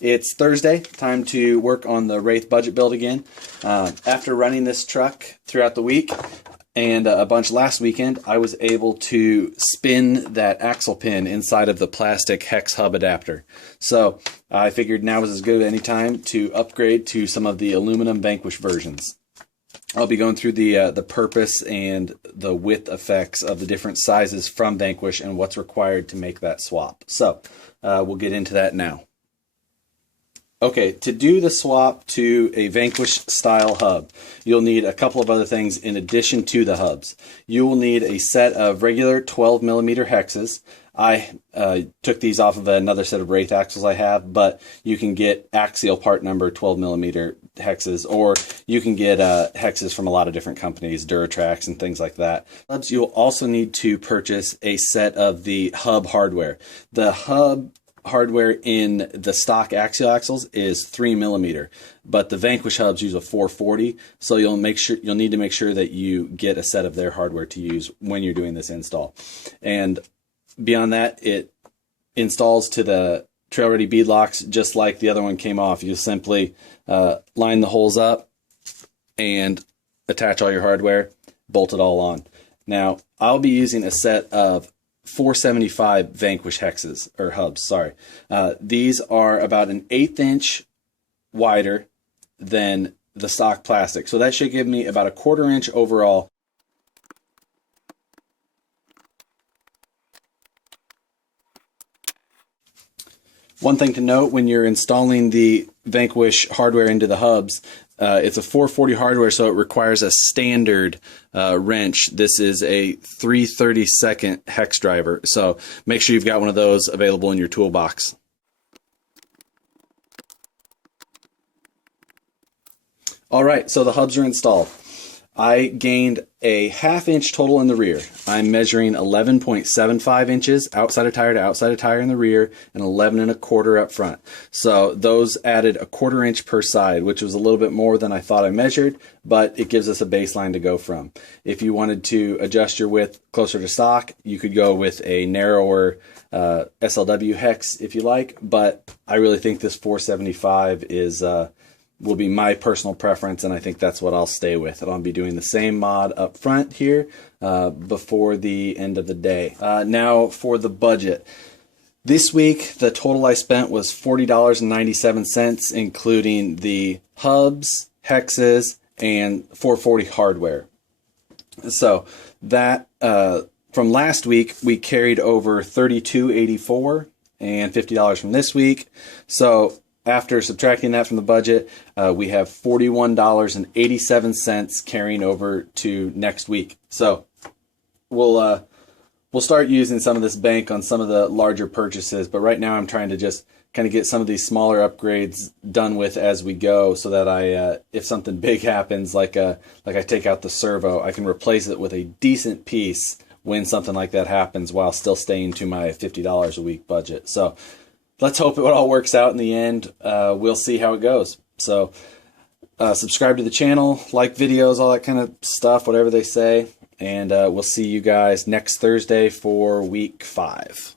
it's Thursday, time to work on the Wraith budget build again. After running this truck throughout the week and a bunch last weekend, I was able to spin that Axial pin inside of the plastic hex hub adapter. So I figured now was as good as any time to upgrade to some of the aluminum Vanquish versions. I'll be going through the purpose and the width effects of the different sizes from Vanquish and what's required to make that swap. So we'll get into that now. Okay, to do the swap to a Vanquish style hub, you'll need a couple of other things in addition to the hubs. You will need a set of regular 12mm hexes. I took these off of another set of Wraith axles I have, but you can get Axial part number 12mm hexes, or you can get hexes from a lot of different companies, Duratrax and things like that. You'll also need to purchase a set of the hub hardware. The hub hardware in the stock Axial axles is 3mm, but the Vanquish hubs use a 440, so you'll need to make sure that you get a set of their hardware to use when you're doing this install. And beyond that, it installs to the trail ready bead locks just like the other one came off. You simply line the holes up and attach all your hardware, bolt it all on. Now, I'll be using a set of 475 Vanquish hexes, or hubs, sorry. These are about an 1/8 inch wider than the stock plastic. So that should give me about a 1/4 inch overall. One thing to note when you're installing the Vanquish hardware into the hubs, it's a 440 hardware, so it requires a standard wrench. This is a 3/32 hex driver, so make sure you've got one of those available in your toolbox. All right, so the hubs are installed. I gained a 1/2 inch total in the rear. I'm measuring 11.75 inches outside of tire to outside of tire in the rear and 11.25 up front. So those added a 1/4 inch per side, which was a little bit more than I thought I measured, but it gives us a baseline to go from. If you wanted to adjust your width closer to stock, you could go with a narrower SLW hex if you like, but I really think this 475 will be my personal preference, and I think that's what I'll stay with. And I'll be doing the same mod up front here before the end of the day. Now for the budget. This week, the total I spent was $40.97, including the hubs, hexes, and 440 hardware. So that from last week, we carried over $32.84 and $50 from this week. So after subtracting that from the budget, we have $41.87 carrying over to next week. So we'll start using some of this bank on some of the larger purchases, but right now I'm trying to just kind of get some of these smaller upgrades done with as we go, so that if something big happens, like I take out the servo, I can replace it with a decent piece when something like that happens, while still staying to my $50 a week budget. So let's hope it all works out in the end. We'll see how it goes. So subscribe to the channel, like videos, all that kind of stuff, whatever they say. And we'll see you guys next Thursday for week 5.